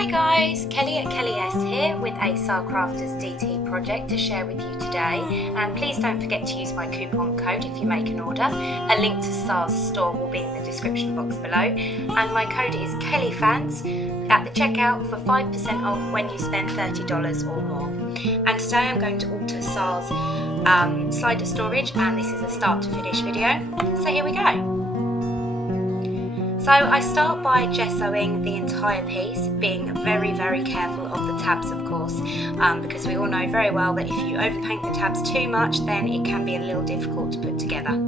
Hi guys, Kelly at Kelly S here with a Sacrafters DT project to share with you today, and please don't forget to use my coupon code if you make an order. A link to SAR's store will be in the description box below, and my code is KellyFans at the checkout for 5% off when you spend $30 or more. And today I'm going to alter SAR's slider storage, and this is a start to finish video, so here we go. So I start by gessoing the entire piece, being very, very careful of the tabs, of course, because we all know very well that if you overpaint the tabs too much, then it can be a little difficult to put together.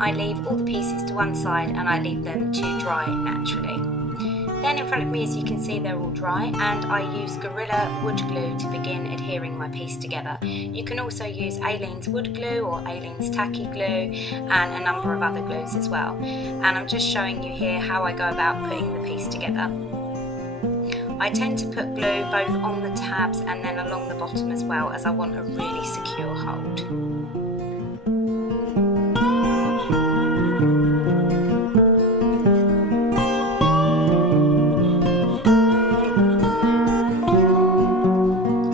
I leave all the pieces to one side and I leave them to dry naturally. Then in front of me, as you can see, they're all dry, and I use Gorilla wood glue to begin adhering my piece together. You can also use Aleene's wood glue or Aleene's tacky glue and a number of other glues as well. And I'm just showing you here how I go about putting the piece together. I tend to put glue both on the tabs and then along the bottom as well, as I want a really secure hold.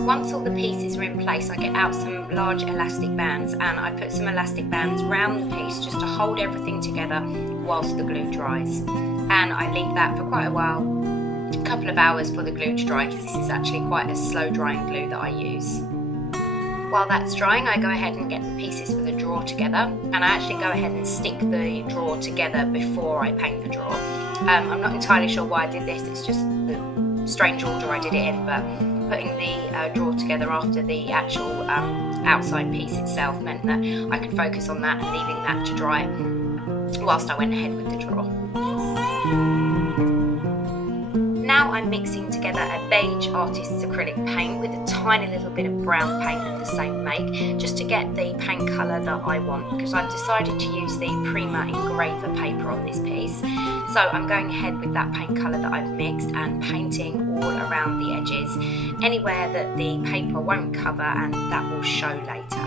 Once all the pieces are in place, I get out some large elastic bands and I put some elastic bands round the piece just to hold everything together whilst the glue dries. And I leave that for quite a while, a couple of hours for the glue to dry, because this is actually quite a slow drying glue that I use. While that's drying, I go ahead and get the pieces for the drawer together, and I actually go ahead and stick the drawer together before I paint the drawer. I'm not entirely sure why I did this, it's just the strange order I did it in, but putting the drawer together after the actual outside piece itself meant that I could focus on that and leaving that to dry whilst I went ahead with the drawer. Now I'm mixing together a beige artist's acrylic paint with a tiny little bit of brown paint of the same make, just to get the paint colour that I want, because I've decided to use the Prima Engraver paper on this piece. So I'm going ahead with that paint colour that I've mixed and painting all around the edges, anywhere that the paper won't cover and that will show later.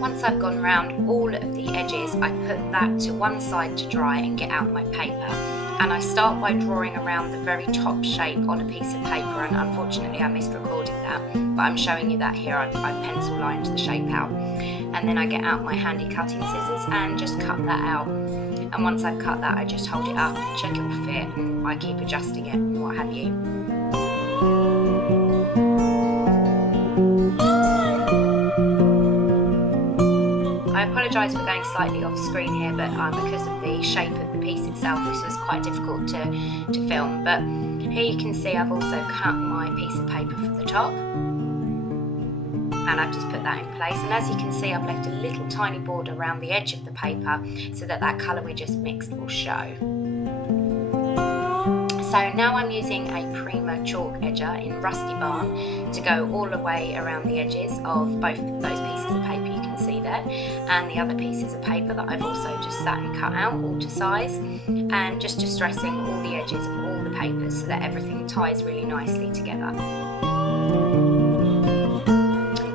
Once I've gone round all of the edges, I put that to one side to dry and get out my paper. And I start by drawing around the very top shape on a piece of paper, and unfortunately I missed recording that, but I'm showing you that here. I've pencil lined the shape out. And then I get out my handy cutting scissors and just cut that out. And once I've cut that, I just hold it up and check it will fit, and I keep adjusting it and what have you. I apologise for going slightly off screen here, but because of the shape of the piece itself, this was quite difficult to film. But here you can see I've also cut my piece of paper for the top, and I've just put that in place. And as you can see, I've left a little tiny border around the edge of the paper so that that colour we just mixed will show. So now I'm using a Prima chalk edger in Rusty Barn to go all the way around the edges of both those pieces of paper you can see there. there, and the other pieces of paper that I've also just sat and cut out all to size, and just distressing all the edges of all the papers so that everything ties really nicely together.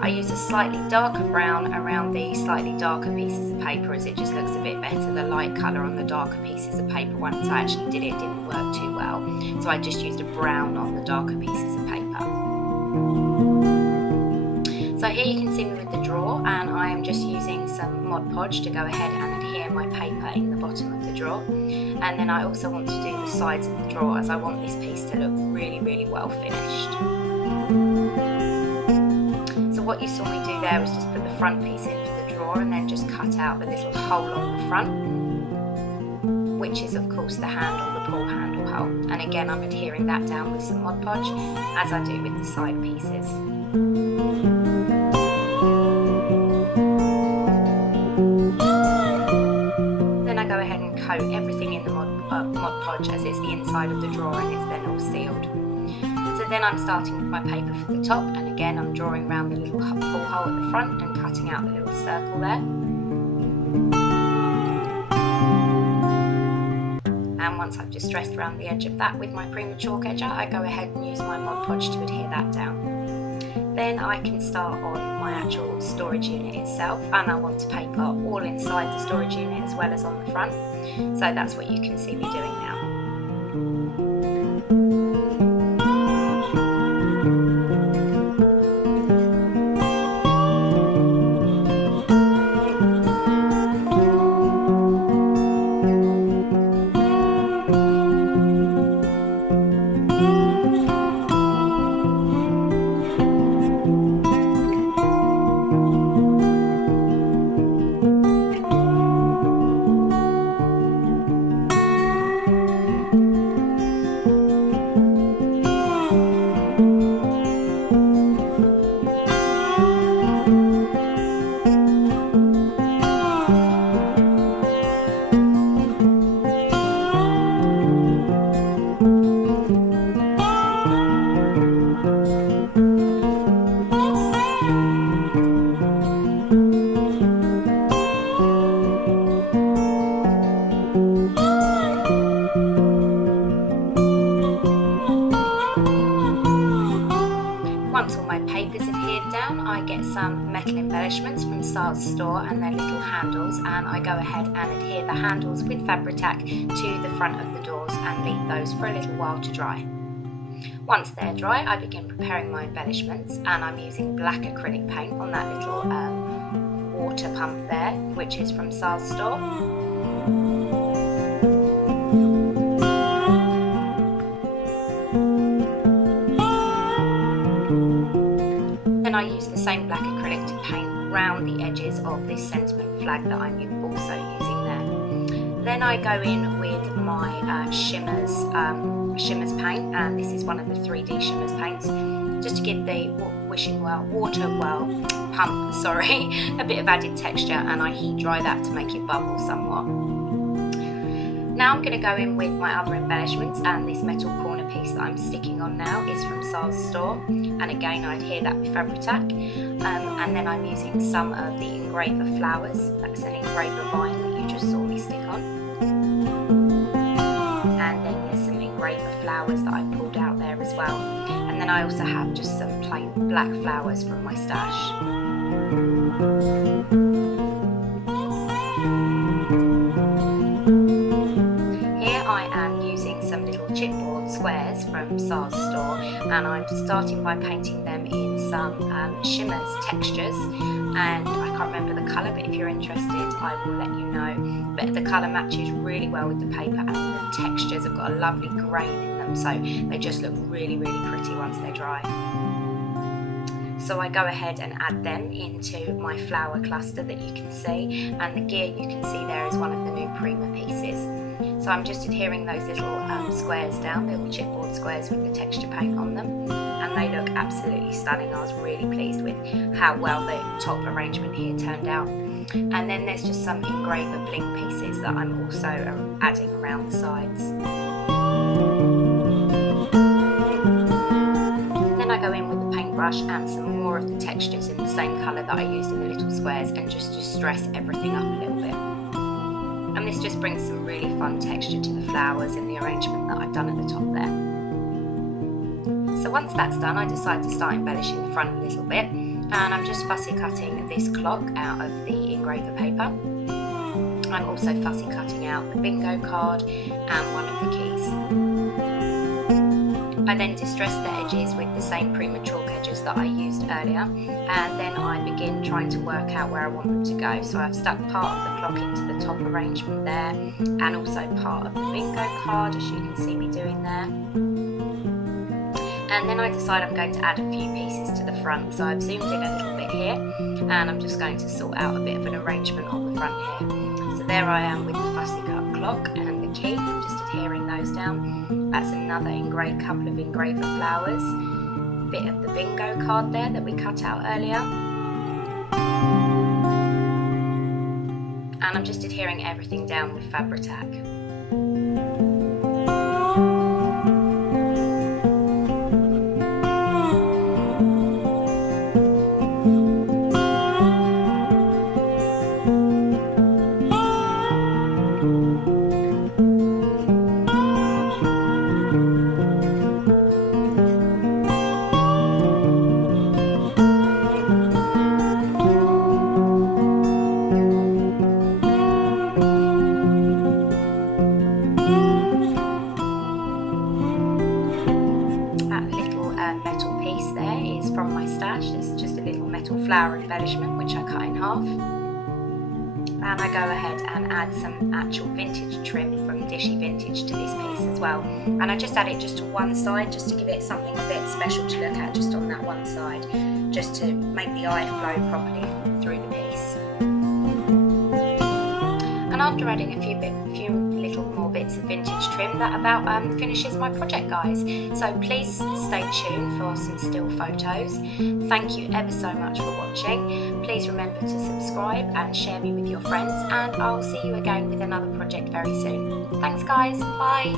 I use a slightly darker brown around the slightly darker pieces of paper, as it just looks a bit better. The light colour on the darker pieces of paper, once I actually did it, didn't work too well, so I just used a brown on the darker pieces of paper. So here you can see me with the drawer, and I am just using some Mod Podge to go ahead and adhere my paper in the bottom of the drawer. And then I also want to do the sides of the drawer, as I want this piece to look really, really well finished. What you saw me do there was just put the front piece into the drawer and then just cut out the little hole on the front, which is of course the handle, the pull handle hole. And again, I'm adhering that down with some Mod Podge, as I do with the side pieces. Then I go ahead and coat everything in the Mod Podge, as it's the inside of the drawer and it's then all sealed. So then I'm starting with my paper for the top, and again I'm drawing around the little pull hole at the front and cutting out the little circle there. And once I've distressed around the edge of that with my Prima chalk edger, I go ahead and use my Mod Podge to adhere that down. Then I can start on my actual storage unit itself, and I want to paper all inside the storage unit as well as on the front. So that's what you can see me doing now. Once all my paper's adhered down, I get some metal embellishments from Sar's store and their little handles, and I go ahead and adhere the handles with Fabri-Tac to the front of the doors and leave those for a little while to dry. Once they're dry, I begin preparing my embellishments, and I'm using black acrylic paint on that little water pump there, which is from Sar's store. Then I use the same black acrylic to paint round the edges of this sentiment flag that I'm also using there. Then I go in with my shimmers paint, and this is one of the 3D shimmers paints, just to give the pump a bit of added texture, and I heat dry that to make it bubble somewhat. Now I'm going to go in with my other embellishments, and this metal corner piece that I'm sticking on now is from Sar's store, and again I adhere that with Fabri-Tac, and then I'm using some of the Engraver flowers. That's an Engraver vine that you just saw me stick on, and then there's some Engraver flowers that I pulled out there as well, and then I also have just some plain black flowers from my stash. Some little chipboard squares from Sar's store, and I'm starting by painting them in some shimmers textures, and I can't remember the colour, but if you're interested I will let you know. But the colour matches really well with the paper, and the textures have got a lovely grain in them, so they just look really, really pretty once they're dry. So I go ahead and add them into my flower cluster that you can see, and the gear you can see there is one of the new Prima pieces. So I'm just adhering those little squares down, little chipboard squares with the texture paint on them, and they look absolutely stunning. I was really pleased with how well the top arrangement here turned out. And then there's just some Engraver bling pieces that I'm also adding around the sides. Then I go in with the paintbrush brush and some more of the textures in the same colour that I used in the little squares, and just stress everything up a little bit. And this just brings some really fun texture to the flowers and the arrangement that I've done at the top there. So once that's done, I decided to start embellishing the front a little bit, and I'm just fussy cutting this clock out of the engraver paper. I'm also fussy cutting out the bingo card and one of the keys. I then distress the edges with the same Prima chalk edges that I used earlier, and then I begin trying to work out where I want them to go. So I've stuck part of the clock into the top arrangement there, and also part of the bingo card, as you can see me doing there. And then I decide I'm going to add a few pieces to the front, so I've zoomed in a little bit here, and I'm just going to sort out a bit of an arrangement on the front here. So there I am with the fussy cut clock and the key, I'm just adhering those down. That's another couple of engraver flowers, bit of the bingo card there that we cut out earlier. And I'm just adhering everything down with Fabri-Tac. Metal piece there is from my stash. It's just a little metal flower embellishment which I cut in half, and I go ahead and add some actual vintage trim from Dishy Vintage to this piece as well, and I just add it just to one side, just to give it something a bit special to look at, just on that one side, just to make the eye flow properly through the piece. And after adding a few little more bits of vintage trim, that about finishes my project, guys. So please stay tuned for some still photos. Thank you ever so much for watching. Please remember to subscribe and share me with your friends, and I'll see you again with another project very soon. Thanks guys, bye!